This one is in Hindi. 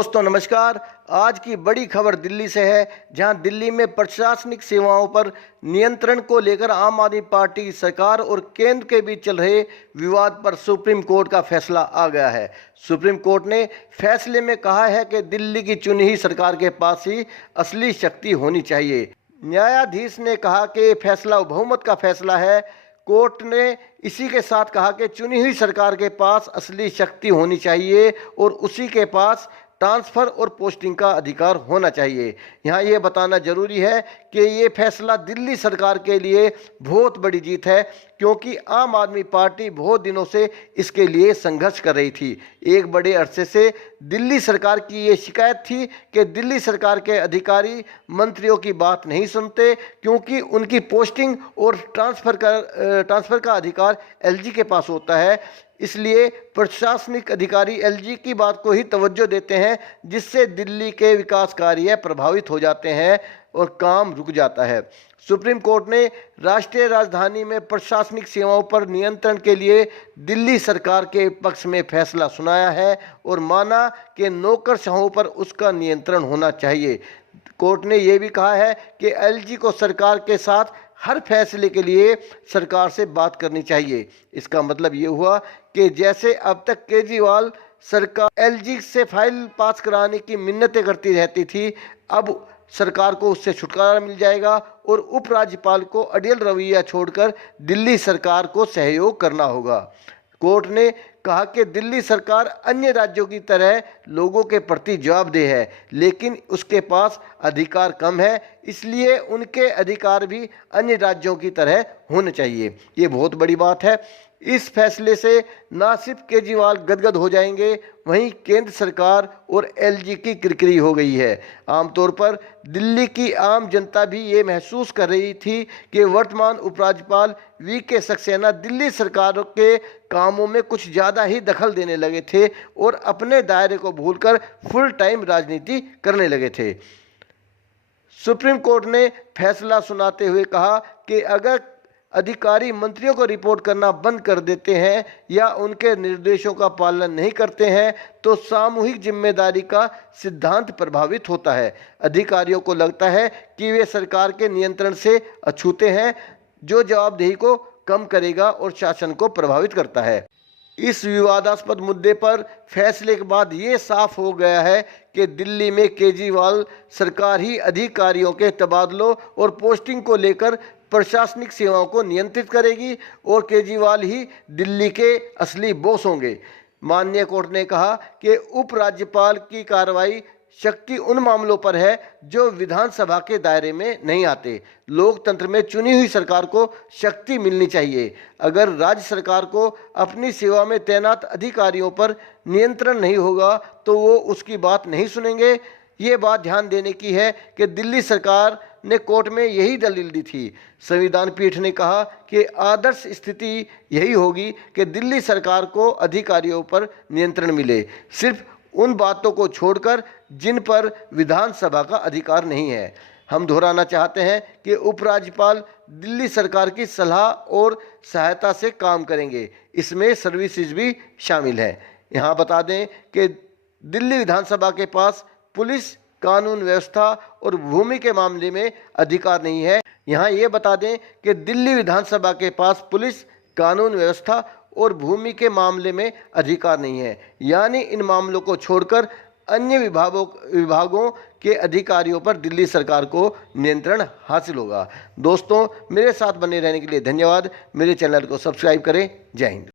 दोस्तों नमस्कार। आज की बड़ी खबर दिल्ली से है, जहां दिल्ली में प्रशासनिक सेवाओं पर नियंत्रण को लेकर आम आदमी पार्टी की सरकार और केंद्र के बीच चल रहे विवाद पर सुप्रीम कोर्ट का फैसला आ गया है। सुप्रीम कोर्ट ने फैसले में कहा है कि दिल्ली की चुनी हुई सरकार के पास ही असली शक्ति होनी चाहिए। न्यायाधीश ने कहा कि फैसला बहुमत का फैसला है। कोर्ट ने इसी के साथ कहा कि चुनी हुई सरकार के पास असली शक्ति होनी चाहिए और उसी के पास ट्रांसफ़र और पोस्टिंग का अधिकार होना चाहिए। यहाँ ये बताना ज़रूरी है कि ये फैसला दिल्ली सरकार के लिए बहुत बड़ी जीत है, क्योंकि आम आदमी पार्टी बहुत दिनों से इसके लिए संघर्ष कर रही थी। एक बड़े अरसे से दिल्ली सरकार की ये शिकायत थी कि दिल्ली सरकार के अधिकारी मंत्रियों की बात नहीं सुनते, क्योंकि उनकी पोस्टिंग और ट्रांसफ़र का अधिकार एलजी के पास होता है। इसलिए प्रशासनिक अधिकारी एलजी की बात को ही तवज्जो देते हैं, जिससे दिल्ली के विकास कार्य प्रभावित हो जाते हैं और काम रुक जाता है। सुप्रीम कोर्ट ने राष्ट्रीय राजधानी में प्रशासनिक सेवाओं पर नियंत्रण के लिए दिल्ली सरकार के पक्ष में फैसला सुनाया है और माना कि नौकरशाहों पर उसका नियंत्रण होना चाहिए। कोर्ट ने यह भी कहा है कि एलजी को सरकार के साथ हर फैसले के लिए सरकार से बात करनी चाहिए। इसका मतलब ये हुआ कि जैसे अब तक केजरीवाल सरकार एलजी से फाइल पास कराने की मिन्नतें करती रहती थी, अब सरकार को उससे छुटकारा मिल जाएगा और उपराज्यपाल को अड़ियल रवैया छोड़कर दिल्ली सरकार को सहयोग करना होगा। कोर्ट ने कहा कि दिल्ली सरकार अन्य राज्यों की तरह लोगों के प्रति जवाबदेह है, लेकिन उसके पास अधिकार कम है, इसलिए उनके अधिकार भी अन्य राज्यों की तरह होने चाहिए। ये बहुत बड़ी बात है। इस फैसले से न सिर्फ केजरीवाल गदगद हो जाएंगे, वहीं केंद्र सरकार और एलजी की किरकिरी हो गई है। आमतौर पर दिल्ली की आम जनता भी ये महसूस कर रही थी कि वर्तमान उपराज्यपाल वीके सक्सेना दिल्ली सरकार के कामों में कुछ ज़्यादा ही दखल देने लगे थे और अपने दायरे को भूलकर फुल टाइम राजनीति करने लगे थे। सुप्रीम कोर्ट ने फैसला सुनाते हुए कहा कि अगर अधिकारी मंत्रियों को रिपोर्ट करना बंद कर देते हैं या उनके निर्देशों का पालन नहीं करते हैं, तो सामूहिक जिम्मेदारी का सिद्धांत प्रभावित होता है। अधिकारियों को लगता है कि वे सरकार के नियंत्रण से अछूते हैं, जो जवाबदेही को कम करेगा और शासन को प्रभावित करता है। इस विवादास्पद मुद्दे पर फैसले के बाद ये साफ हो गया है कि दिल्ली में केजरीवाल सरकार ही अधिकारियों के तबादलों और पोस्टिंग को लेकर प्रशासनिक सेवाओं को नियंत्रित करेगी और केजरीवाल ही दिल्ली के असली बॉस होंगे। माननीय कोर्ट ने कहा कि उपराज्यपाल की कार्रवाई शक्ति उन मामलों पर है जो विधानसभा के दायरे में नहीं आते। लोकतंत्र में चुनी हुई सरकार को शक्ति मिलनी चाहिए। अगर राज्य सरकार को अपनी सेवा में तैनात अधिकारियों पर नियंत्रण नहीं होगा तो वो उसकी बात नहीं सुनेंगे। ये बात ध्यान देने की है कि दिल्ली सरकार ने कोर्ट में यही दलील दी थी। संविधान पीठ ने कहा कि आदर्श स्थिति यही होगी कि दिल्ली सरकार को अधिकारियों पर नियंत्रण मिले, सिर्फ उन बातों को छोड़कर जिन पर विधानसभा का अधिकार नहीं है। हम दोहराना चाहते हैं कि उपराज्यपाल दिल्ली सरकार की सलाह और सहायता से काम करेंगे, इसमें सर्विसेज भी शामिल हैं। यहाँ बता दें कि दिल्ली विधानसभा के पास पुलिस, कानून व्यवस्था और भूमि के मामले में अधिकार नहीं है। यहाँ ये बता दें कि दिल्ली विधानसभा के पास पुलिस, कानून व्यवस्था और भूमि के मामले में अधिकार नहीं है, यानी इन मामलों को छोड़कर अन्य विभागों के अधिकारियों पर दिल्ली सरकार को नियंत्रण हासिल होगा। दोस्तों, मेरे साथ बने रहने के लिए धन्यवाद। मेरे चैनल को सब्सक्राइब करें। जय हिंद।